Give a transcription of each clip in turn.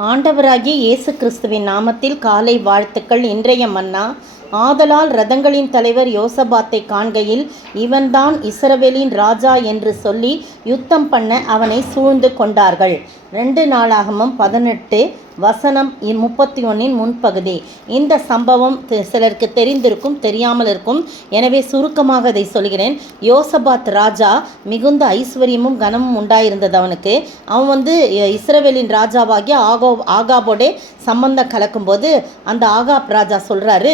ஆண்டவராகிய இயேசு கிறிஸ்துவின் நாமத்தில் காலை வாழ்த்துக்கள். இன்றைய மன்னா, ஆதலால் இரதங்களின் தலைவர் யோசபாத்தை காண்கையில், இவன்தான் இஸ்ரவேலின் ராஜா என்று சொல்லி யுத்தம் பண்ண அவனை சூழ்ந்து கொண்டார்கள். 2 நாளாகமம் 18 வசனம் 31 முன்பகுதி. இந்த சம்பவம் சிலருக்கு தெரிந்திருக்கும், தெரியாமல் இருக்கும். எனவே சுருக்கமாக அதை சொல்கிறேன். யோசபாத் ராஜா மிகுந்த ஐஸ்வர்யமும் கனமும் உண்டாயிருந்தது அவனுக்கு. அவன் இஸ்ரவேலின் ராஜாவாகிய ஆகாபோடே சம்பந்தம் கலக்கும்போது அந்த ஆகாப் ராஜா சொல்கிறாரு,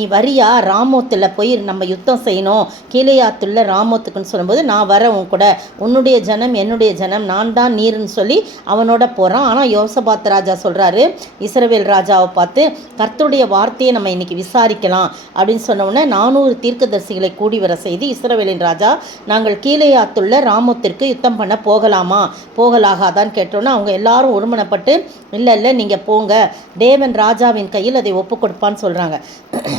நீ வரியா, ராமோத்தில் போய் நம்ம யுத்தம் செய்யணும், கீலேயாத்துள்ள ராமோத்துக்குன்னு சொல்லும்போது, நான் வரேன் உன் கூட, உன்னுடைய ஜனம் என்னுடைய ஜனம், நான் தான் நீர்னு சொல்லி அவனோட போகிறான். ஆனால் யோசபாத் ராஜா சொல்கிறாரு இஸ்ரவேல் ராஜாவை பார்த்து, கர்த்தருடைய வார்த்தையை நம்ம இன்னைக்கு விசாரிக்கலாம் அப்படின்னு சொன்ன உடனே 400 தீர்க்கதரிசிகளை கூடி வர செய்து, இஸ்ரவேலின் ராஜா, நாங்கள் கீலேயாத்துள்ள ராமோத்திற்கு யுத்தம் பண்ண போகலாமா போகலாகாதான்னு கேட்டோன்னா அவங்க எல்லாரும் ஒருமனப்பட்டு, இல்லை நீங்கள் போங்க, தேவன் ராஜாவின் கையில் அதை ஒப்பு கொடுப்பான்னு சொல்கிறாங்க.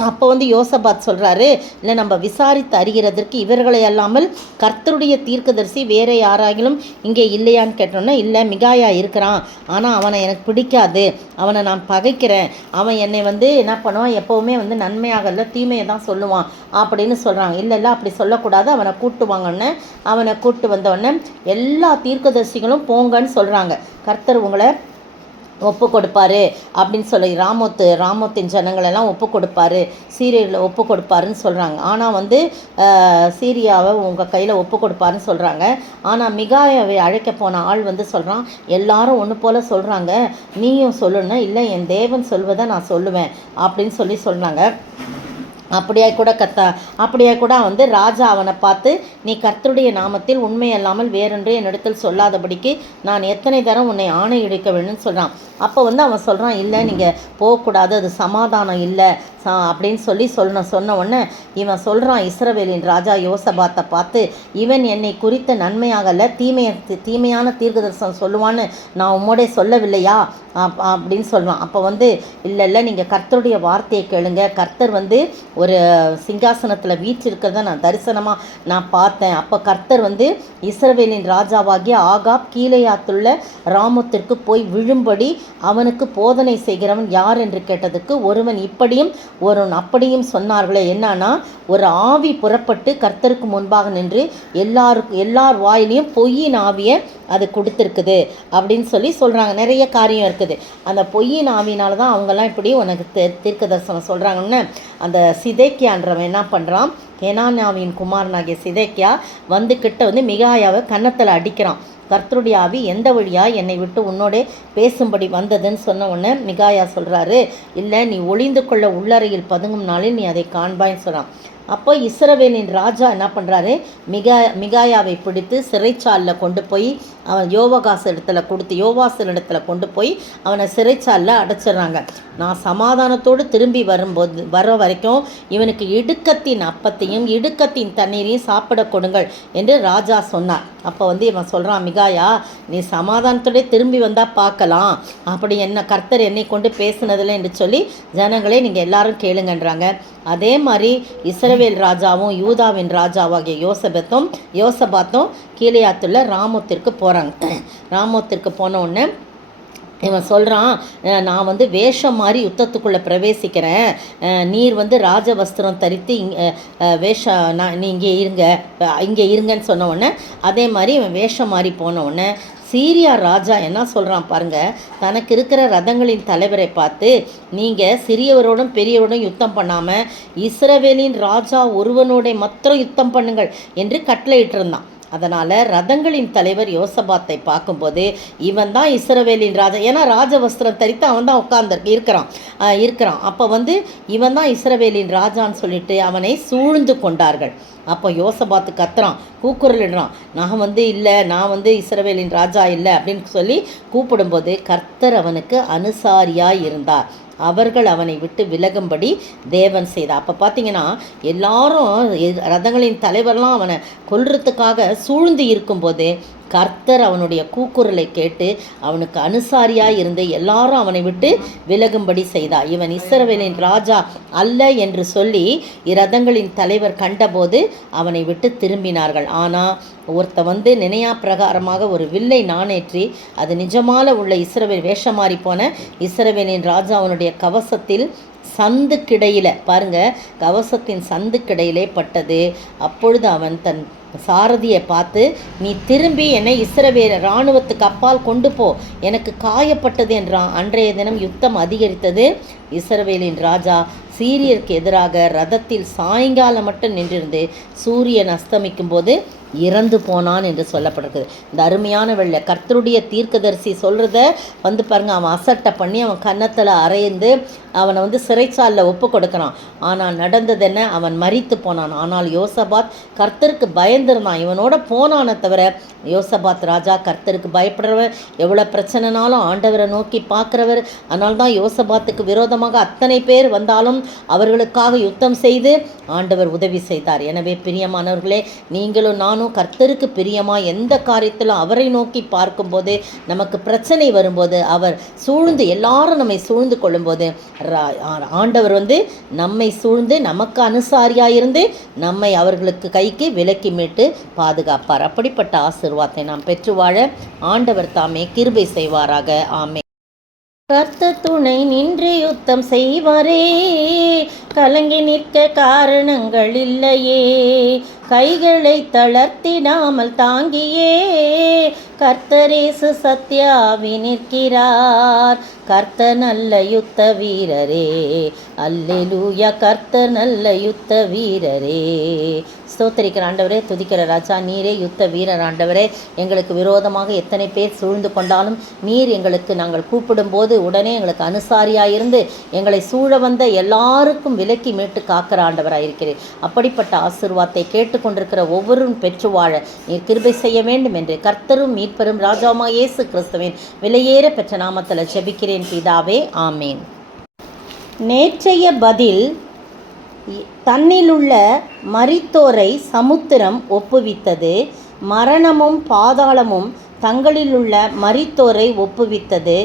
அப்போ யோசபாத் சொல்கிறாரு, இல்லை நம்ம விசாரித்து அறிகிறதற்கு இவர்களை அல்லாமல் கர்த்தருடைய தீர்க்கதரிசி வேற யாராகிலும் இங்கே இல்லையான்னு கேட்டோன்னா, இல்லை மிகாயா இருக்கிறான், ஆனால் அவனை எனக்கு பிடிக்காது, அவனை நான் பகைக்கிறேன், அவன் என்னை என்ன பண்ணுவான், எப்போவுமே நன்மையாகல தீமையை தான் சொல்லுவான் அப்படின்னு சொல்கிறாங்க. இல்லை அப்படி சொல்லக்கூடாது, அவனை கூட்டுவாங்கன்னு அவனை கூட்டு வந்தவொடனே எல்லா தீர்க்கதரிசிகளும் போங்கன்னு சொல்கிறாங்க. கர்த்தர் உங்களை ஒப்பு கொடுப்பாரு அப்படின்னு சொல்லி ராமோத்தின் ஜனங்களெல்லாம் ஒப்பு கொடுப்பாரு, சீரியலில் ஒப்பு கொடுப்பாருன்னு சொல்கிறாங்க. ஆனால் சீரியாவை உங்கள் கையில் ஒப்பு கொடுப்பாருன்னு சொல்கிறாங்க. ஆனால் மிகாயாவை அழைக்க போன ஆள் சொல்கிறான், எல்லாரும் ஒன்று போல் சொல்கிறாங்க, நீயும் சொல்லணும், இல்லை என் தேவன் சொல்வதை நான் சொல்லுவேன் அப்படின்னு சொல்கிறாங்க. அப்படியே கூட ராஜா அவனை பார்த்து, நீ கர்த்தருடைய நாமத்தில் உண்மையல்லாமல் வேறொன்று என்னிடத்தில் சொல்லாதபடிக்கு நான் எத்தனை தரம் உன்னை ஆணையிடிக்க வேணும்னு சொல்கிறான். அப்போ அவன் சொல்கிறான், இல்லை நீங்கள் போகக்கூடாது, அது சமாதானம் இல்லை அப்படின்னு சொன்ன உடனே இவன் சொல்கிறான், இஸ்ரவேலின் ராஜா யோசபாத்தை பார்த்து, இவன் என்னை குறித்த நன்மையாகல தீமையான தீர்க்கதரிசனம் சொல்லுவான்னு நான் உம்மோடே சொல்லவில்லையா அப்படின்னு சொல்கிறான். அப்போ இல்லை நீங்கள் கர்த்தருடைய வார்த்தையை கேளுங்க, கர்த்தர் ஒரு சிங்காசனத்தில் வீற்றிருக்கிறத நான் தரிசனமாக நான் பார்த்தேன். அப்போ கர்த்தர் இஸ்ரவேலின் ராஜாவாகிய ஆகாப் கீலேயாத்துள்ள ராமோத்திற்கு போய் விழும்படி அவனுக்கு போதனை செய்கிறவன் யார் என்று கேட்டதுக்கு, ஒருவன் இப்படியும் ஒருவன் அப்படியும் சொன்னார்களே. என்னன்னா, ஒரு ஆவி புறப்பட்டு கர்த்தருக்கு முன்பாக நின்று எல்லார் வாயிலையும் பொய்யின் ஆவியை அது கொடுத்துருக்குது அப்படின்னு சொல்கிறாங்க. நிறைய காரியம் இருக்குது. அந்த பொய்யின் ஆவினால தான் அவங்கெல்லாம் இப்படி உனக்கு தீர்க்க தரிசனம் சொல்கிறாங்கன்னு அந்த சிதேக்கியான்றவன் என்ன பண்ணுறான், கேனானாவின் குமாரனாகிய சிதேக்கியா கிட்ட மிகாயாவை கன்னத்தில் அடிக்கிறான். கர்த்தருடைய ஆவி எந்த வழியா என்னை விட்டு உன்னோட பேசும்படி வந்ததுன்னு சொன்ன உடனே மிகாயா சொல்கிறாரு, இல்லை நீ ஒளிந்து கொள்ள உள்ளறையில் பதுங்கும் நாளில் நீ அதை காண்பாய்ன்னு சொல்கிறான். அப்போ இஸ்ரவேலின் ராஜா என்ன பண்ணுறாரு, மிகாயாவை பிடித்து சிறைச்சாலில் கொண்டு போய் அவன் யோவாஸ் இடத்துல கொண்டு போய் அவனை சிறைச்சாலில் அடைச்சிட்றாங்க. நான் சமாதானத்தோடு திரும்பி வர வரைக்கும் இவனுக்கு இடுக்கத்தின் அப்பத்தையும் இடுக்கத்தின் தண்ணீரையும் சாப்பிட கொடுங்கள் என்று ராஜா சொன்னார். அப்போ இவன் சொல்கிறான், மிகாயா நீ சமாதானத்தோட திரும்பி வந்தால் பார்க்கலாம், அப்படி கர்த்தர் என்னை கொண்டு பேசுனதில்லை என்று சொல்லி ஜனங்களே நீங்கள் எல்லாரும் கேளுங்கன்றாங்க. அதே மாதிரி இஸ்ரவேல் ராஜாவும் யூதாவின் ராஜாவாகிய யோசபாத்தும் கீலேயாத்துள்ள ராமோத்திற்கு போகிறாங்க. ராமோத்திற்கு போன உடனே இவன் சொல்கிறான், நான் வேஷம் மாதிரி யுத்தத்துக்குள்ளே பிரவேசிக்கிறேன், நீர் ராஜவஸ்திரம் தரித்து நீ இங்கே இருங்கன்னு சொன்ன உடனே அதே மாதிரி இவன் வேஷம் மாதிரி போன உடனே சீரியா ராஜா என்ன சொல்கிறான் பாருங்கள், தனக்கு இருக்கிற ரதங்களின் தலைவரை பார்த்து, நீங்கள் சிறியவரோடும் பெரியவரோடும் யுத்தம் பண்ணாமல் இஸ்ரவேலின் ராஜா ஒருவனோட மாத்திரம் யுத்தம் பண்ணுங்கள் என்று கட்டளையிட்டிருந்தான். அதனால் ரதங்களின் தலைவர் யோசபாத்தை பார்க்கும்போது, இவன் தான் இஸ்ரவேலின் ராஜா, ஏன்னா ராஜவஸ்திரம் தரித்து அவன் தான் இருக்கிறான். அப்போ இவன் தான் இஸ்ரவேலின் ராஜான்னு சொல்லிட்டு அவனை சூழ்ந்து கொண்டார்கள். அப்போ யோசபாத்து கத்துறான், கூக்குரலிடுறான், நான் இல்லை, நான் இஸ்ரவேலின் ராஜா இல்லை அப்படின்னு சொல்லி கூப்பிடும்போது கர்த்தர் அவனுக்கு அனுசாரியாய் இருந்தார். அவர்கள் அவனை விட்டு விலகும்படி தேவன் செய்தார். அப்போ பார்த்தீங்கன்னா எல்லாரும் ரதங்களின் தலைவர்லாம் அவனை கொல்றதுக்காக சூழ்ந்து இருக்கும்போது கர்த்தர் அவனுடைய கூக்குரலை கேட்டு அவனுக்கு அனுசாரியாய் இருந்து எல்லாரும் அவனை விட்டு விலகும்படி செய்தார். இவன் இஸ்ரவேலின் ராஜா அல்ல என்று சொல்லி இரதங்களின் தலைவர் கண்டபோது அவனை விட்டு திரும்பினார்கள். ஆனால் ஒருத்த நினையா பிரகாரமாக ஒரு வில்லை நாணேற்றி அது நிஜமால உள்ள இஸ்ரவேல் வேஷமாறி போன இஸ்ரவேலின் ராஜா அவனுடைய கவசத்தில் சந்துக்கிடையில் பாருங்க, கவசத்தின் சந்துக்கிடையிலே பட்டது. அப்பொழுது அவன் தன் சாரதியை பார்த்து, நீ திரும்பி என்னை இஸ்ரவேல் இராணுவத்துக்கு அப்பால் கொண்டு போ, எனக்கு காயப்பட்டது என்றான். அன்றைய தினம் யுத்தம் அதிகரித்தது. இஸ்ரவேலின் ராஜா சீரியருக்கு எதிராக ரதத்தில் சாயங்காலம் மட்டும் நின்றிருந்து சூரியன் அஸ்தமிக்கும் போது இறந்து போனான் என்று சொல்லப்பட்டிருக்குது. இந்த அருமையான வெள்ளை கர்த்தருடைய தீர்க்கதரிசி சொல்கிறத பாருங்கள், அவன் அசட்டை பண்ணி அவன் கன்னத்தில் அரைந்து அவனை சிறைச்சாலில் ஒப்பு கொடுக்குறான். ஆனால் நடந்தது என்ன? அவன் மரித்து போனான். ஆனால் யோசபாத் கர்த்தருக்கு பயந்துருந்தான். இவனோட போனானே தவிர யோசபாத் ராஜா கர்த்தருக்கு பயப்படுறவர், எவ்வளோ பிரச்சனைனாலும் ஆண்டவரை நோக்கி பார்க்குறவர். அதனால்தான் யோசபாத்துக்கு விரோதமாக அத்தனை பேர் வந்தாலும் அவர்களுக்காக யுத்தம் செய்து ஆண்டவர் உதவி செய்தார். எனவே பிரியமானவர்களே, நீங்களும் நானும் கர்த்தருக்கு பிரியமாக எந்த காரியத்திலும் அவரை நோக்கி பார்க்கும்போது, நமக்கு பிரச்சனை வரும்போது, அவர் சூழ்ந்து எல்லாரும் நம்மை சூழ்ந்து கொள்ளும்போது ஆண்டவர் நம்மை சூழ்ந்து நமக்கு அனுசாரியாயிருந்து நம்மை அவர்களுக்கு கைக்கு விலக்கி மீட்டு பாதுகாப்பார். அப்படிப்பட்ட ஆசீர்வாதத்தை நாம் பெற்று வாழ ஆண்டவர் தாமே கிருபை செய்வாராக. ஆமே. கர்த்தர் துணை நின்று யுத்தம் செய்வாரே, கலங்கி நிற்க காரணங்கள் இல்லையே, கைகளை தளர்த்திடாமல் தாங்கியே கர்த்தரேசு சத்யாவி நிற்கிறார். கர்த்தர் நல்ல யுத்த வீரரே, அல்லேலூயா, கர்த்தர் நல்ல யுத்த வீரரே. ஸ்தோத்திரிக்கிற ஆண்டவரே, துதிக்கிற ராஜா நீரே யுத்த வீரர். ஆண்டவரே, எங்களுக்கு விரோதமாக எத்தனை பேர் சூழ்ந்து கொண்டாலும் நீர் எங்களுக்கு நாங்கள் கூப்பிடும்போது உடனே எங்களுக்கு அனுசாரியாயிருந்து எங்களை சூழ வந்த எல்லாருக்கும் விலக்கி மீட்டு காக்கிற ஆண்டவராயிருக்கிறேன். அப்படிப்பட்ட ஆசீர்வாதத்தை கேட்டுக்கொண்டிருக்கிற ஒவ்வொருவரும் பெற்று வாழ நீர் கிருபை செய்ய வேண்டும் என்று கர்த்தரும் மீட்பரும் ராஜாவுமா இயேசு கிறிஸ்துவின் விலையேற பெற்ற நாமத்தில் ஜெபிக்கிறேன் பிதாவே, ஆமேன். நேற்றைய பதில், தன்னிலுள்ள மரித்தோரை சமுத்திரம் ஒப்புவித்தது, மரணமும் பாதாளமும் தங்களிலுள்ள மரித்தோரை ஒப்புவித்தது,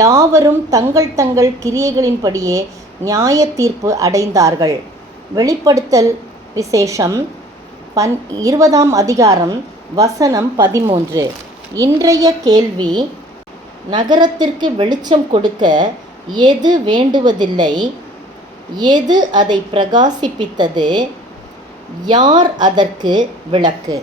யாவரும் தங்கள் தங்கள் கிரியைகளின்படியே நியாய தீர்ப்பு அடைந்தார்கள். வெளிப்படுத்தல் விசேஷம் 20ஆம் அதிகாரம் வசனம் 13. இன்றைய கேள்வி, நகரத்திற்கு வெளிச்சம் கொடுக்க எது வேண்டுவதில்லை? எது அதை பிரகாசிப்பித்தது? யார் அதற்கு விளக்கு?